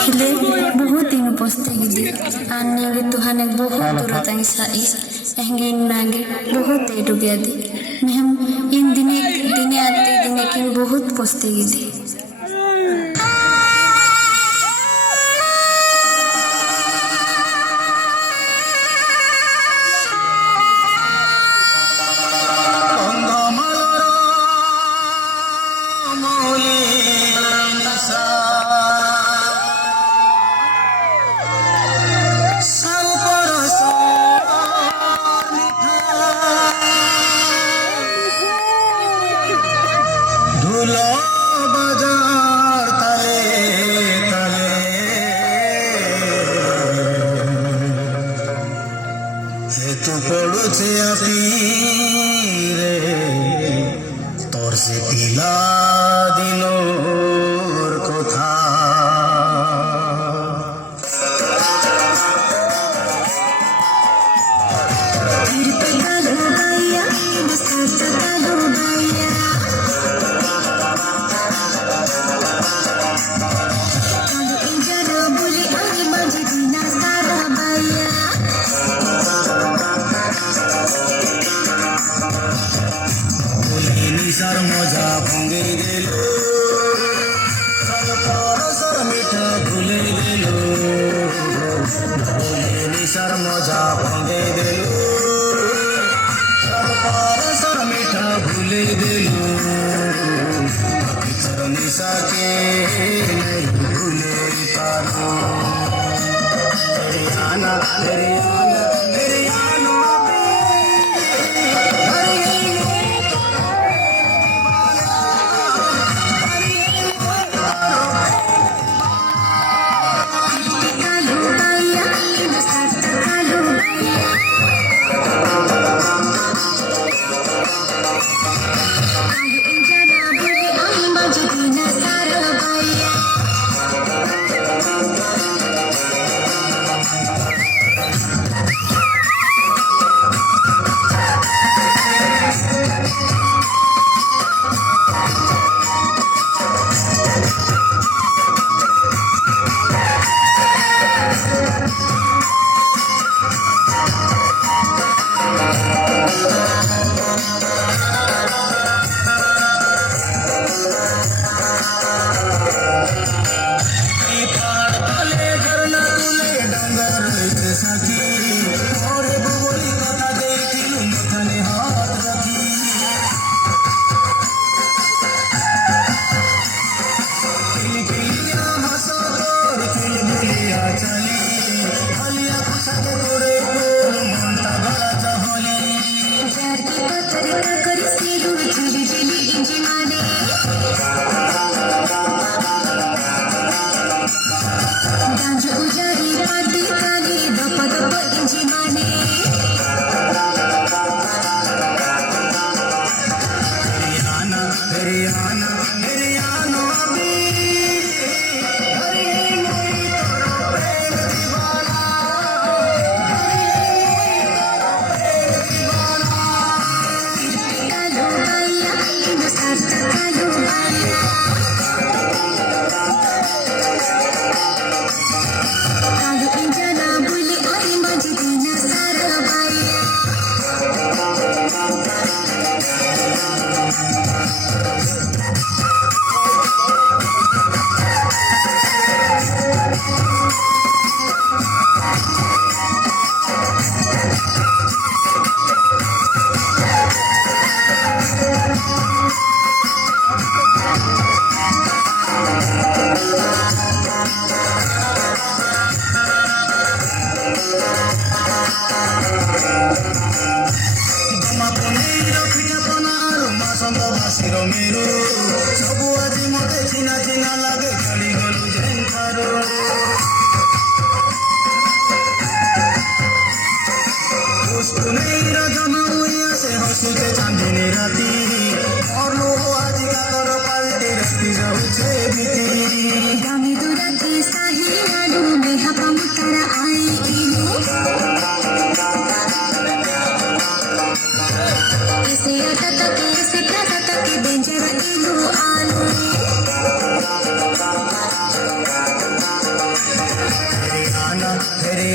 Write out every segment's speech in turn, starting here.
Hele बहुत दिन पोस्ते गिदी आने गे तुहाने बहुत दूर तंग साई एंगे नागे बहुत एडु गया दी मैं हम इन दिने आते दिने किन बहुत पोस्ते गिदी तू पड़ुছে আপীরে তোর সে পিলা দিনোর কথা নিশার মজা ভঙ্গে গেল সর মিঠা ভুলে গেল নিশার মজা ভঙ্গে গেল সর মিঠা ভুলে গেল নিশাকে नहीं ভুলে পারো तेरी आना तेरी आना तेरी आना मेरो सब आज मते चिना चिना लागे चली गलु जेन्थारो उसको नहीं जमा हुई से हंसुचे चांदनी राती और लो आज का करो पाल्टे रस्ती जाऊचे बीती गामी दुराती साही नाडू में हपा मुतारा आई इनु इसे आता तक इसे प्राता तक डेंजर इनु आलू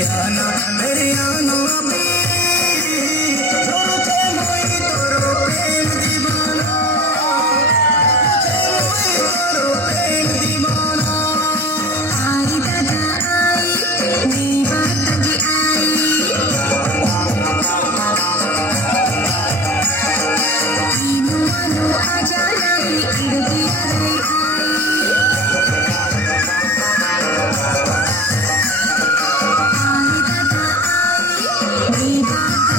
मेरे आना अभी झुलते मोई तोरो प्रेम दीवाना झुलते मोई तोरो प्रेम दीवाना आई दादा आई नी बात की आई inu anu aja lagi irdi adai ai आई दादा आई नी बात